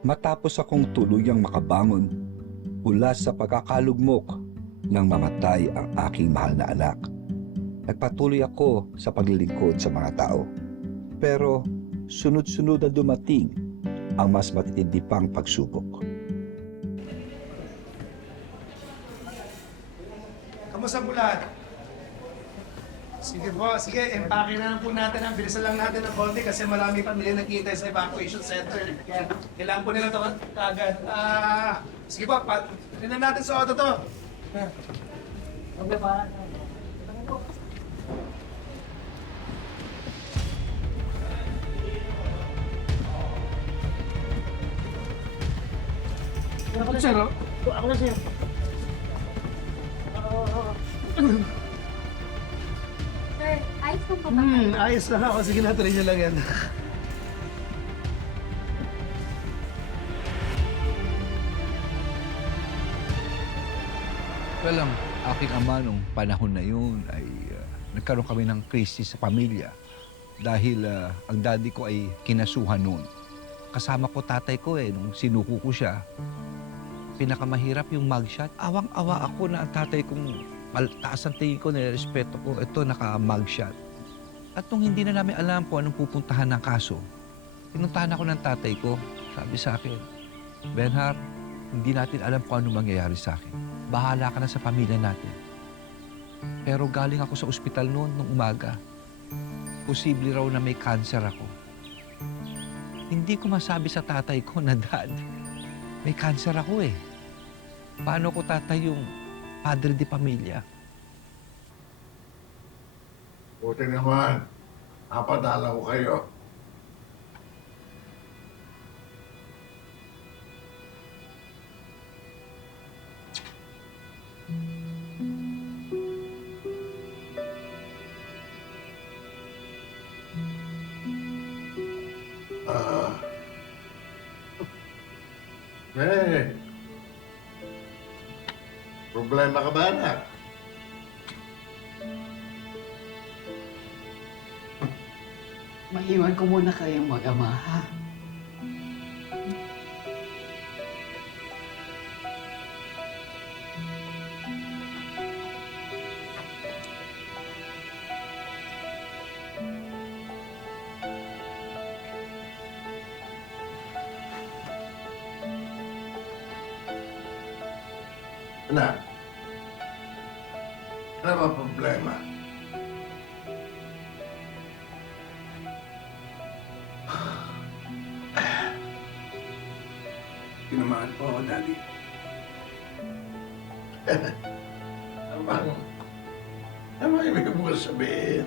Matapos akong tuluyang makabangon mula sa pagkakalugmok nang mamatay ang aking mahal na anak, nagpatuloy ako sa paglilingkod sa mga tao. Pero sunod-sunod na dumating ang mas matitindi pang pagsubok. Kamusta po lahat? Sige po, sige, empake na lang po natin. Bilisan lang natin ng konti kasi marami pamilya nagkita sa evacuation center. Kaya kailangan po nila ito kagad. Sige po, tingnan natin sa auto to. Ako na, sir. Ako na, sir. Sir, ayos po ba? Ayos lang ako. Sige na, tuloy niyo lang yan. Well, ang aking ama nung panahon na yun ay nagkaroon kami ng krisis sa pamilya dahil ang daddy ko ay kinasuhan noon. Kasama ko tatay ko nung sinuko ko siya. Pinakamahirap yung mugshot. Awang-awa ako na ang tatay kong taas ang tingin ko, nirespeto ko, ito naka-mugshot. At nung hindi na namin alam kung anong pupuntahan ng kaso, pinuntahan ako ng tatay ko. Sabi sa akin, Benhar, hindi natin alam kung anong mangyayari sa akin. Bahala ka na sa pamilya natin. Pero galing ako sa ospital noon nung umaga. Posible raw na may cancer ako. Hindi ko masabi sa tatay ko na, Dad, may cancer ako eh. Paano ko tatay yung padre di pamilya? Buti naman, napadala ko kayo. Ah. Problema ka ba, anak? Maiwan ko muna kayong mag-ama, ha? Anak, ano ba problema? Tinamaan po ako, Daddy. Ano bang ibig mo sabihin?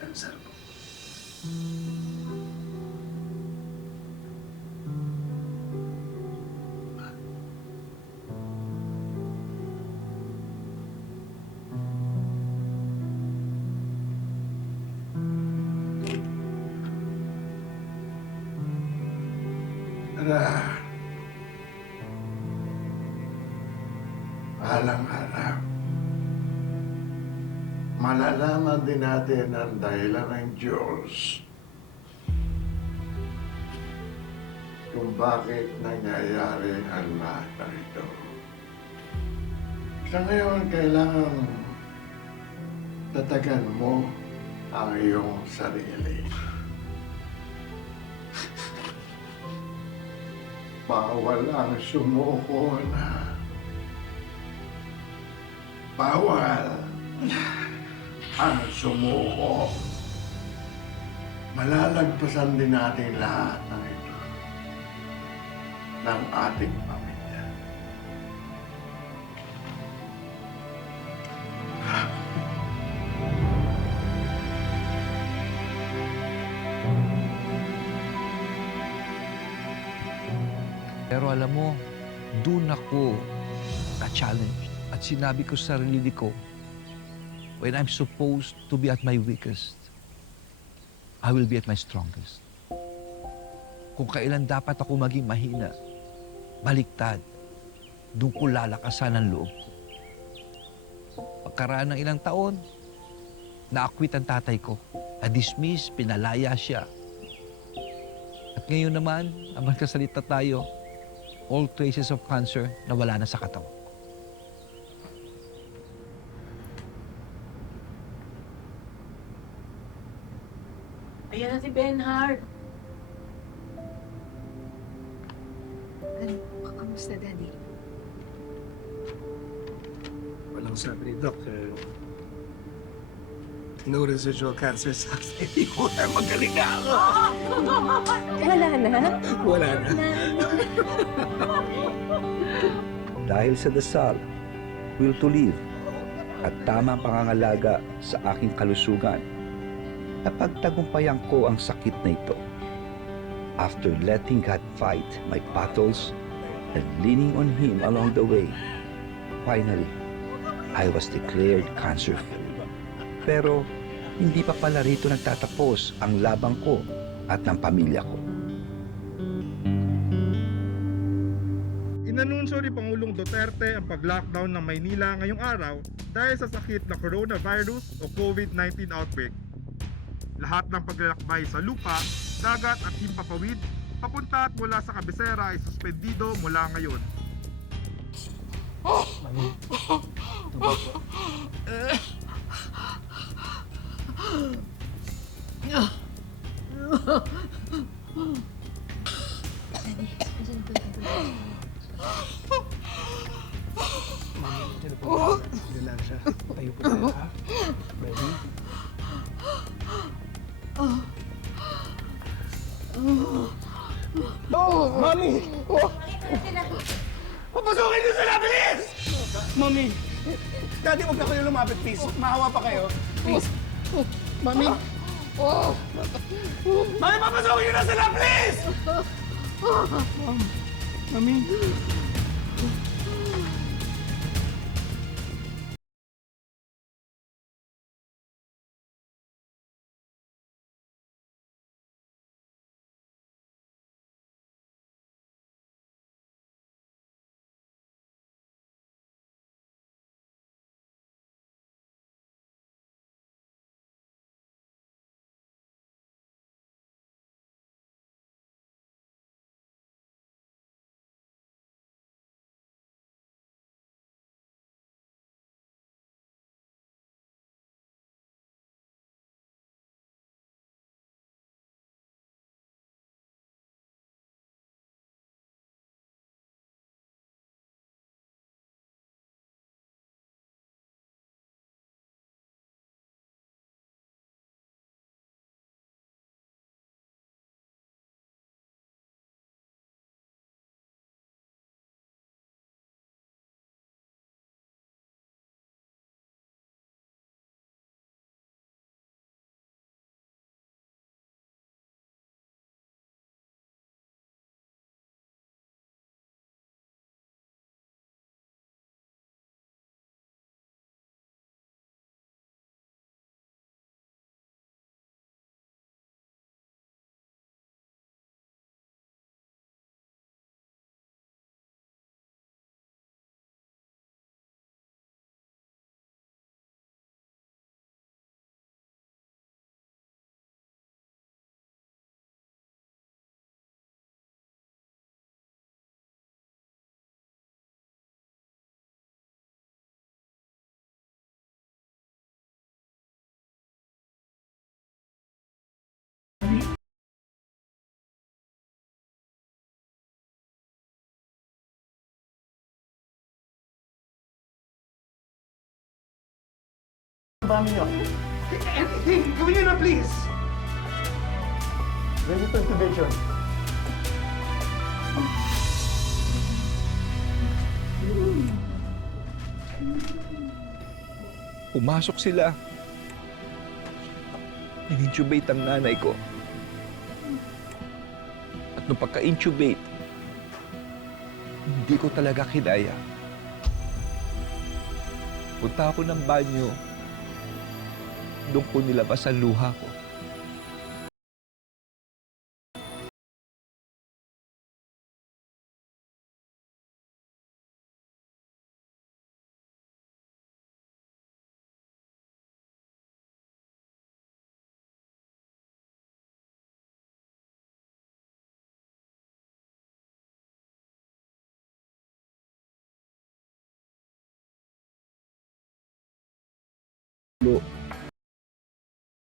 Cancer po. Anak, alang-alang, malalaman din natin ang dahilan ng Diyos kung bakit nangyayari ang lahat ng ito. Sa ngayon, kailangan tatagan mo ang iyong sarili. Bawal ang sumuko na. Bawal ang sumuko. Malalagpasan din natin lahat ng ito ng ating pamilya. Pero alam mo, doon ako na-challenge. At sinabi ko sa sarili ko, when I'm supposed to be at my weakest, I will be at my strongest. Kung kailan dapat ako maging mahina, baliktad, doon ko lalakasan ang loob ko. Pagkaraan ng ilang taon, Na-acquit ang tatay ko. Na-dismiss, pinalaya siya. At ngayon naman, ang magkasalita tayo, all traces of cancer nawala na sa katawan. Ayan na si Benhard. Ano, kamusta, Daddy? Walang sabi ni Doc. No residual cancer sa akin. Hindi ko na magaling na ako. Wala na? Wala na. Dahil sa dasal, will to live, at tamang pangangalaga sa aking kalusugan, napagtagumpayan ko ang sakit na ito. After letting God fight my battles and leaning on Him along the way, finally, I was declared cancer-free. Pero hindi pa pala rito nagtatapos ang labang ko at ng pamilya ko. Inanunsyo ni Pangulong Duterte ang pag-lockdown ng Maynila ngayong araw dahil sa sakit na coronavirus o COVID-19 outbreak. Lahat ng paglalakbay sa lupa, dagat at himpapawid, papunta at mula sa kabisera ay suspendido mula ngayon. Daddy, asan po yung tubig? Diyan po. Diyan lang siya. Tayo po tayo, ha? Ready? Mami! Papasukin niyo sila, bilis! Mami! Daddy, huwag na kayo lumapit, please. Mahawa pa kayo. Please. Mami! Mami, papasukin niyo na sila, please! Mami! Mami niyo. Anything! Gawin niyo na, please! Ready for intubation. Pumasok sila. In-intubate ang nanay ko. At nung pagka-intubate, hindi ko talaga kinaya. Punta ako ng banyo. Doon ko nilabas ang luha ko.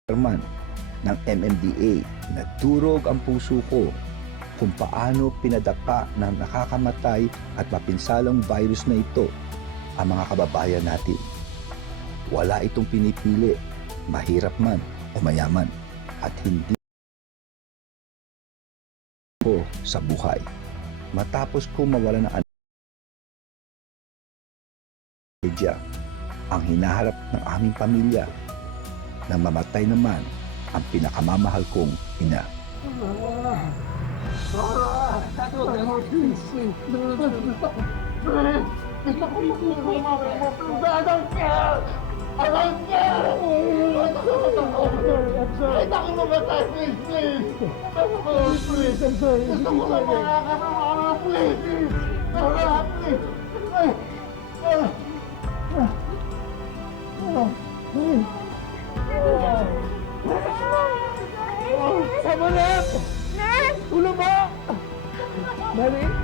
Chairman ng MMDA na durog ang puso ko kung paano pinadapa ng nakakamatay at mapinsalang virus na ito ang mga kababayan natin. Wala itong pinipili, mahirap man o mayaman, at hindi ko sa buhay. Matapos ko mawala ng anak, ang hinaharap ng aming pamilya, nang mamatay naman ang pinakamamahal kong ina. Nurse!